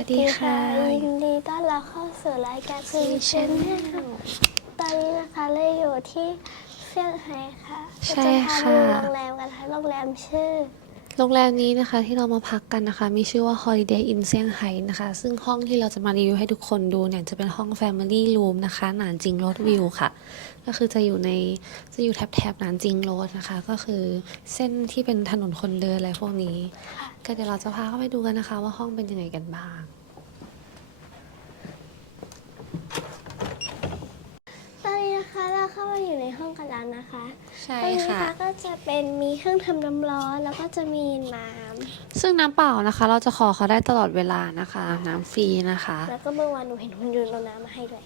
วัสดีค่ะ ยินดีต้อนรับเข้าสู่รายการซีชแนลตอนนี้นะคะเราอยู่ที่เซี่ยงไฮ้ค่ะใช่ค่ะเราจพาดูโรงแรมกันค่ะโรงแรมชื่อ โรงแรมนี้นะคะที่เรามาพักกันนะคะ มีชื่อว่า Holiday Inn เซี่ยงไฮ้นะคะ ซึ่งห้องที่เราจะมารีวิวให้ทุกคนดูเนี่ยจะเป็นห้อง Family Room นะคะ หนานจิงโรดวิวค่ะ ก็คือจะอยู่ในจะอยู่แถบๆหนานจิงโรดนะคะ ก็คือเส้นที่เป็นถนนคนเดินอะไรพวกนี้ ก็เดี๋ยวเราจะพาเข้าไปดูกันนะคะ ว่าห้องเป็นยังไงกันบ้าง ตอนนี้นะคะเราเข้ามาอยู่ใน ห้องกันแล้วนะคะใช่ตรงนี้ค่ะนะคะก็จะเป็นมีเครื่องทำน้ำร้อนแล้วก็จะมีน้ซึ่งน้ำเปล่านะคะ เราจะขอเขาได้ตลอดเวลานะคะ น้ำฟรีนะคะำแล้วก็เมื่อวานหนูเห็นหุ่นยนต์เอาน้ำมาให้ด้วย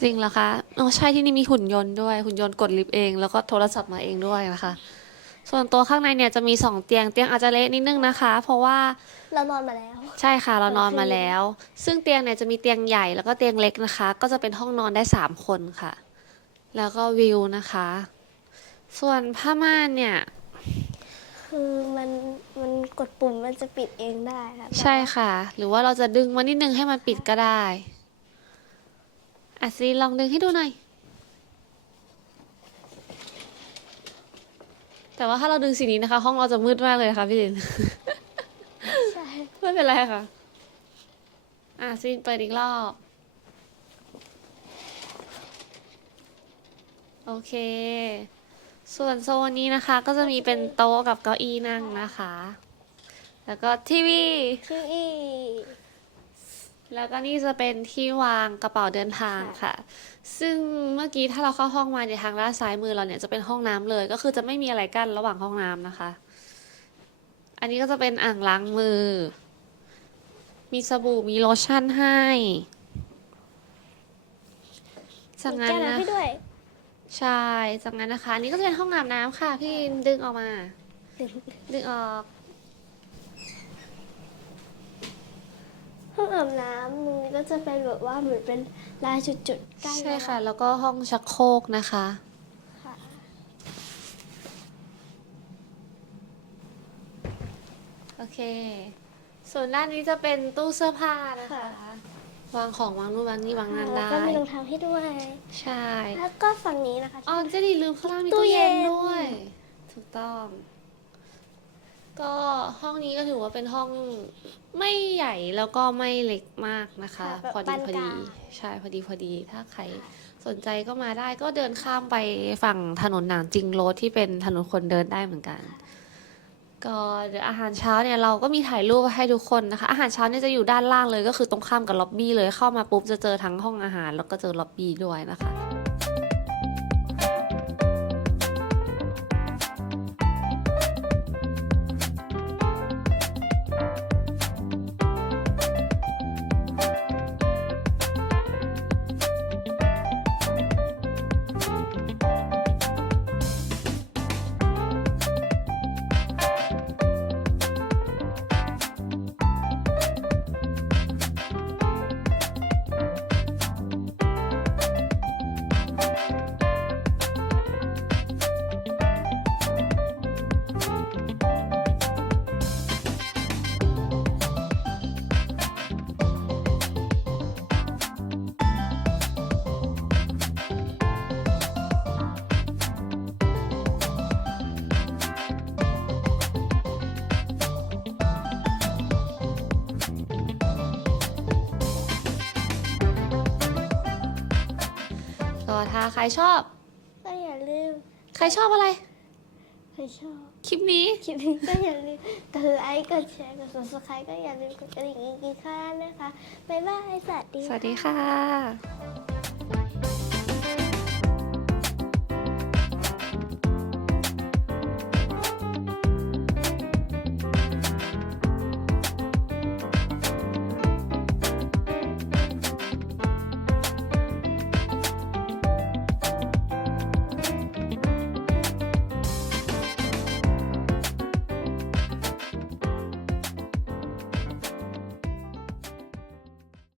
จริงเหรอคะอ๋อใช่ที่นี่มีหุ่นยนต์ด้วย หุ่นยนต์กดลิฟต์เอง แล้วก็โทรศัพท์มาเองด้วยนะคะ ส่วนตัวข้างในเนี่ยจะมีสองเตียง เตียงอาจจะเละนิดนึงนะคะ เพราะว่า เรานอนมาแล้ว ใช่ค่ะเรานอนมาโอเคแล้ว ซึ่งเตียงเนี่ยจะมีเตียงใหญ่แล้วก็เตียงเล็กนะคะ ก็จะเป็นห้องนอนได้สามคนค่ะ แล้วก็วิวนะคะ ส่วนผ้าม่านเนี่ย คือมันมันกดปุ่มมันจะปิดเองได้ค่ะแต่ใช่ว่าค่ะ หรือว่าเราจะดึงมานิดนึงให้มันปิดก็ได้อะซีลองดึงให้ดูหน่อย แต่ว่าถ้าเราดึงสีนี้นะคะ ห้องเราจะมืดมากเลยค่ะพี่ลิน ใช่ ไม่เป็นไรค่ะ อะซีนเปิดอีกรอบ โอเค ส่วนโซนนี้นะคะก็จะมีเป็นโต๊ะกับเก้าอี้นั่งนะคะ แล้วก็ทีวี ชื่ออีแล้วก็นี่จะเป็นที่วางกระเป๋าเดินทางค่ะ ซึ่งเมื่อกี้ถ้าเราเข้าห้องมาในยทางด้านซ้ายมือเราเนี่ยจะเป็นห้องน้ำเลย ก็คือจะไม่มีอะไรกั้นระหว่างห้องน้ำนะคะ อันนี้ก็จะเป็นอ่างล้างมือ มีสบู่มีโลชั่นให้จากมีนั้นแก้วนะ น้ำให้ด้วย ใช่จากนั้นนะคะอันนี้ก็จะเป็นห้องอาบน้ำค่ะ พี่ดึงออกมา ดึงออก ห้องอาบน้ำมันก็จะเป็นแบบว่าเหมือนเป็นลายจุดๆกั้นใช่ค่ะ แล้วก็ห้องชักโครกนะคะ ค่ะโอเค ส่วนด้านนี้จะเป็นตู้เสื้อผ้านะคะ ค่ะ วางของวางนู่นวางนี่วางงานแล้วได้ก็มีรองเท้าให้ด้วย ใช่ แล้วก็ฝั่งนี้นะคะอ๋อเจดีลืมข้างล่างมีตู้ตู้เย็นเย็นด้วย ถูกต้อง ก็ห้องนี้ก็ถือว่าเป็นห้องไม่ใหญ่แล้วก็ไม่เล็กมากนะคะแบบพอดีปานพอกลาดีงใช่พอดีพอดี ถ้าใครสนใจก็มาได้ก็เดินข้ามไปฝั่งถนนหนานจิงโรดที่เป็นถนนคนเดินได้เหมือนกัน ก็เดี๋ยวอาหารเช้าเนี่ยเราก็มีถ่ายรูปให้ทุกคนนะคะ อาหารเช้าเนี่ยจะอยู่ด้านล่างเลยก็คือตรงข้ามกับล็อบบี้เลยเข้ามาปุ๊บจะเจอทั้งห้องอาหารแล้วก็เจอล็อบบี้ด้วยนะคะ ถ้าใครชอบ ก็อย่าลืม ใครชอบอะไร ใครชอบ คลิปนี้ คลิปนี้ก็อย่าลืมกดไลค์กดแชร์กด subscribe ก็อย่าลืมกดกระดิ่งกิ๊กๆข้างนะคะบ๊ายบายสวัสดีสวัสดีค่ะ